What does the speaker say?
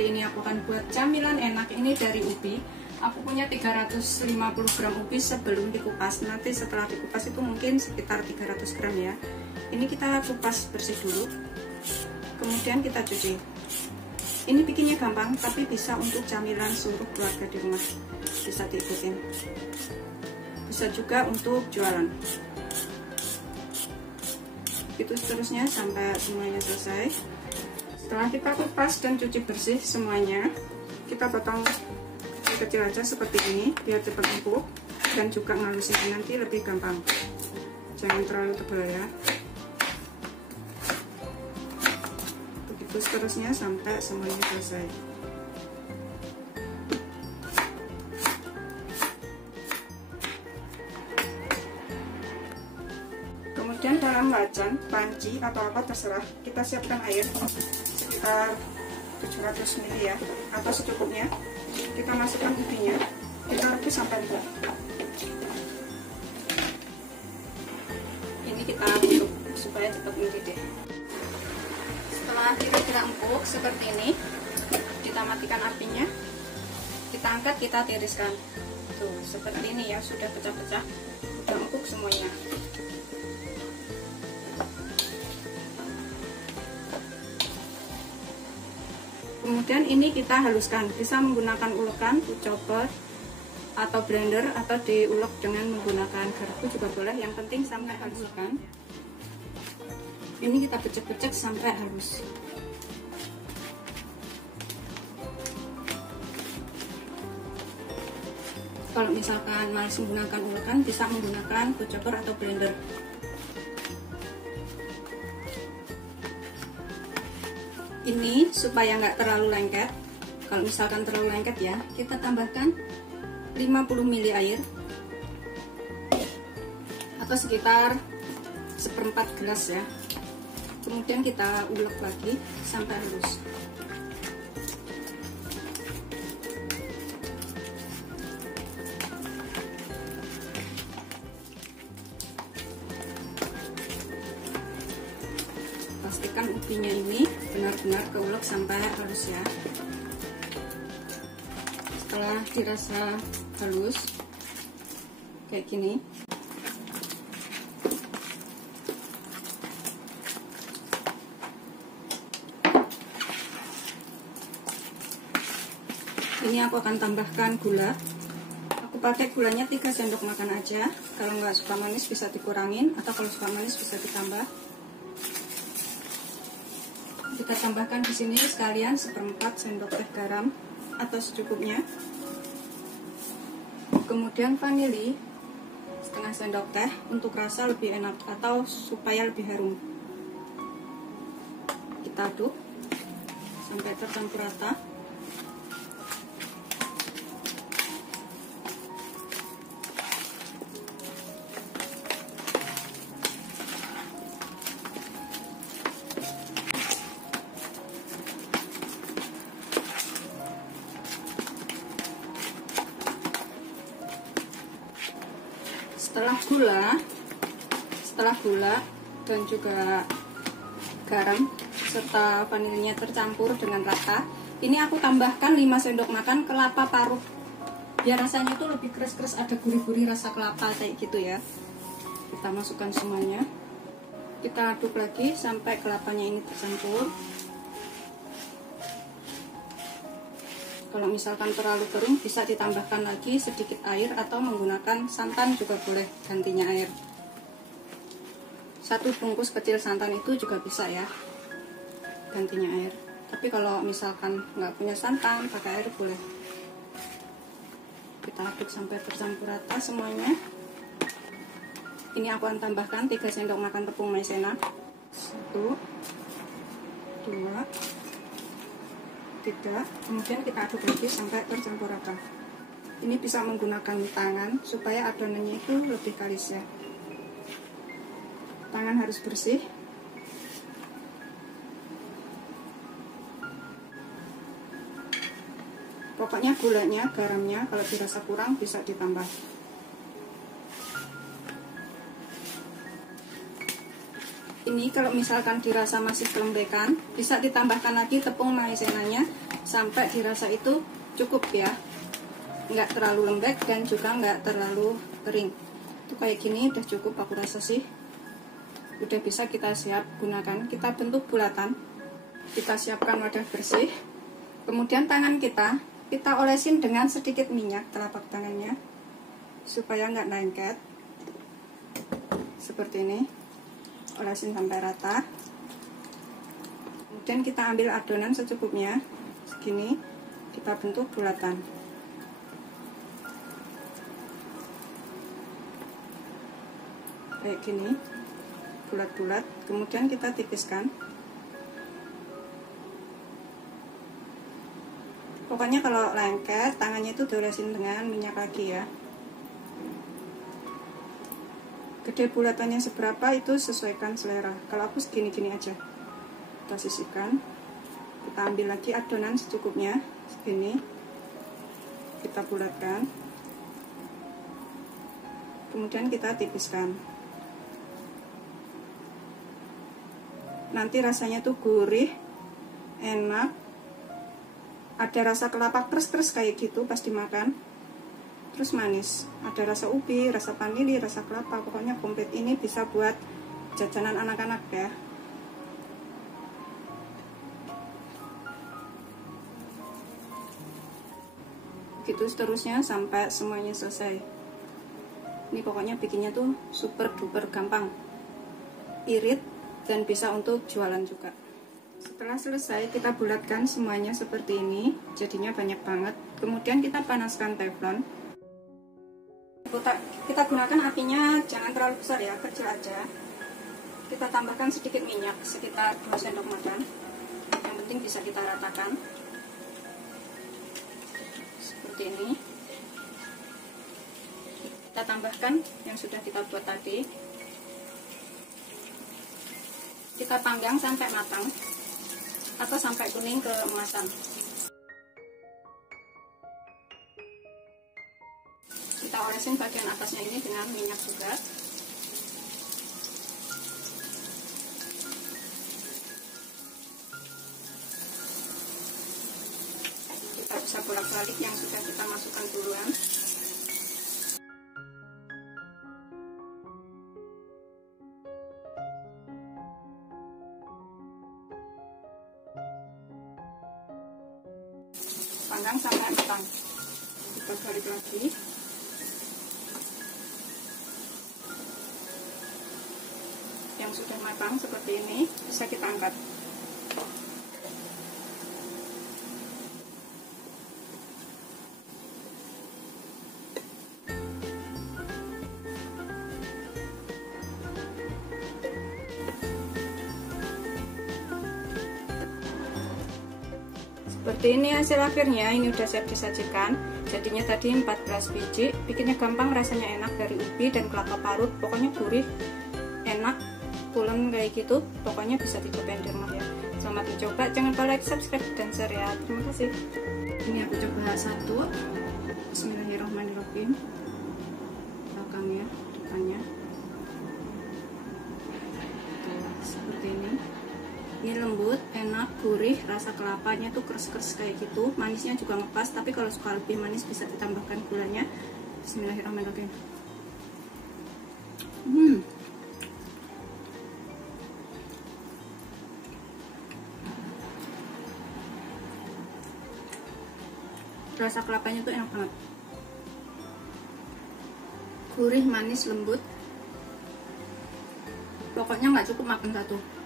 hari ini aku akan buat camilan enak ini dari ubi. Aku punya 350 gram ubi sebelum dikupas. Nanti setelah dikupas itu mungkin sekitar 300 gram ya. Ini kita kupas bersih dulu, kemudian kita cuci. Ini bikinnya gampang, tapi bisa untuk camilan seluruh keluarga di rumah. Bisa diikutin. Bisa juga untuk jualan. Itu seterusnya sampai semuanya selesai. Setelah kita kupas dan cuci bersih semuanya, kita potong kecil-kecil aja seperti ini biar cepat empuk dan juga ngalusinnya nanti lebih gampang. Jangan terlalu tebal ya. Begitu seterusnya sampai semuanya selesai. Kemudian dalam wajan, panci atau apa terserah, kita siapkan air sekitar 700 ml ya, atau secukupnya. Kita masukkan ubinya, kita rebus sampai empuk. Ini kita aduk supaya cepat mendidih. Setelah kira-kira empuk seperti ini, kita matikan apinya, kita angkat, kita tiriskan. Tuh, seperti ini ya, sudah pecah-pecah, sudah empuk semuanya. Kemudian ini kita haluskan, bisa menggunakan ulekan, food chopper, atau blender, atau diulek dengan menggunakan garpu juga boleh. Yang penting sampai haluskan. Ini kita pecek-pecek sampai halus. Kalau misalkan malas menggunakan ulekan, bisa menggunakan food chopper atau blender. Ini supaya nggak terlalu lengket. Kalau misalkan terlalu lengket ya, kita tambahkan 50 ml air atau sekitar 1/4 gelas ya. Kemudian kita ulek lagi sampai halus. Pastikan ubinya ini benar-benar keulek sampai halus ya. Setelah dirasa halus kayak gini, ini aku akan tambahkan gula. Aku pakai gulanya 3 sendok makan aja. Kalau nggak suka manis bisa dikurangin, atau kalau suka manis bisa ditambah. Kita tambahkan di sini sekalian 1/4 sendok teh garam atau secukupnya. Kemudian vanili setengah sendok teh untuk rasa lebih enak atau supaya lebih harum. Kita aduk sampai tercampur rata. Setelah gula dan juga garam serta vanilinya tercampur dengan rata, ini aku tambahkan 5 sendok makan kelapa parut. Biar rasanya itu lebih keras-keras, ada gurih-gurih rasa kelapa kayak gitu ya. Kita masukkan semuanya. Kita aduk lagi sampai kelapanya ini tercampur. Kalau misalkan terlalu kering, bisa ditambahkan lagi sedikit air atau menggunakan santan juga boleh gantinya air. 1 bungkus kecil santan itu juga bisa ya, gantinya air. Tapi kalau misalkan nggak punya santan, pakai air boleh. Kita aduk sampai tercampur rata semuanya. Ini aku akan tambahkan 3 sendok makan tepung maizena. 1, 2, 3. Kemudian kita aduk lagi sampai tercampur rata. Ini bisa menggunakan tangan supaya adonannya itu lebih kalis ya. Tangan harus bersih. Pokoknya gulanya, garamnya kalau dirasa kurang bisa ditambah. ini kalau misalkan dirasa masih kelembekan, bisa ditambahkan lagi tepung maizenanya sampai dirasa itu cukup ya, nggak terlalu lembek dan juga nggak terlalu kering. Itu kayak gini udah cukup aku rasa sih, udah bisa kita siap gunakan. Kita bentuk bulatan, kita siapkan wadah bersih, kemudian tangan kita olesin dengan sedikit minyak telapak tangannya supaya nggak lengket. Seperti ini, olesin sampai rata. Kemudian kita ambil adonan secukupnya, segini, kita bentuk bulatan. Kayak gini, bulat-bulat. Kemudian kita tipiskan. Pokoknya kalau lengket, tangannya itu diolesin dengan minyak lagi ya. Gede bulatannya seberapa itu sesuaikan selera. Kalau aku segini-gini aja. Kita sisihkan. Kita ambil lagi adonan secukupnya, segini. Kita bulatkan. Kemudian kita tipiskan. Nanti rasanya tuh gurih, enak. Ada rasa kelapa keras-keras kayak gitu pas dimakan. Terus manis, ada rasa ubi, rasa vanili, rasa kelapa. Pokoknya komplit. Ini bisa buat jajanan anak-anak ya. Gitu seterusnya sampai semuanya selesai. Ini pokoknya bikinnya tuh super duper gampang, irit, dan bisa untuk jualan juga. Setelah selesai, kita bulatkan semuanya seperti ini, jadinya banyak banget. Kemudian kita panaskan teflon. Kita gunakan apinya jangan terlalu besar ya, kecil aja. Kita tambahkan sedikit minyak, sekitar 2 sendok makan. Yang penting bisa kita ratakan. Seperti ini. Kita tambahkan yang sudah kita buat tadi. Kita panggang sampai matang atau sampai kuning keemasan. Kita olesin bagian atasnya ini dengan minyak juga. Kita bisa bolak-balik yang sudah kita masukkan duluan. Panggang sampai matang. Kita balik lagi. Yang sudah matang seperti ini bisa kita angkat. Seperti ini hasil akhirnya. Ini udah siap disajikan. Jadinya tadi 14 biji. Bikinnya gampang, rasanya enak, dari ubi dan kelapa parut. Pokoknya gurih, enak, pulen kayak gitu. Pokoknya bisa dicobain di rumah ya. Selamat mencoba. Jangan lupa like, subscribe, dan share ya. Terima kasih. Ini aku coba satu. Bismillahirrahmanirrahim. Belakangnya, depannya. Tuh, seperti ini. Ini lembut, enak, gurih, rasa kelapanya tuh keras-keras kayak gitu. Manisnya juga ngepas, tapi kalau suka lebih manis bisa ditambahkan gulanya. Bismillahirrahmanirrahim. Rasa kelapanya tuh enak banget. Gurih, manis, lembut. Pokoknya nggak cukup makan satu.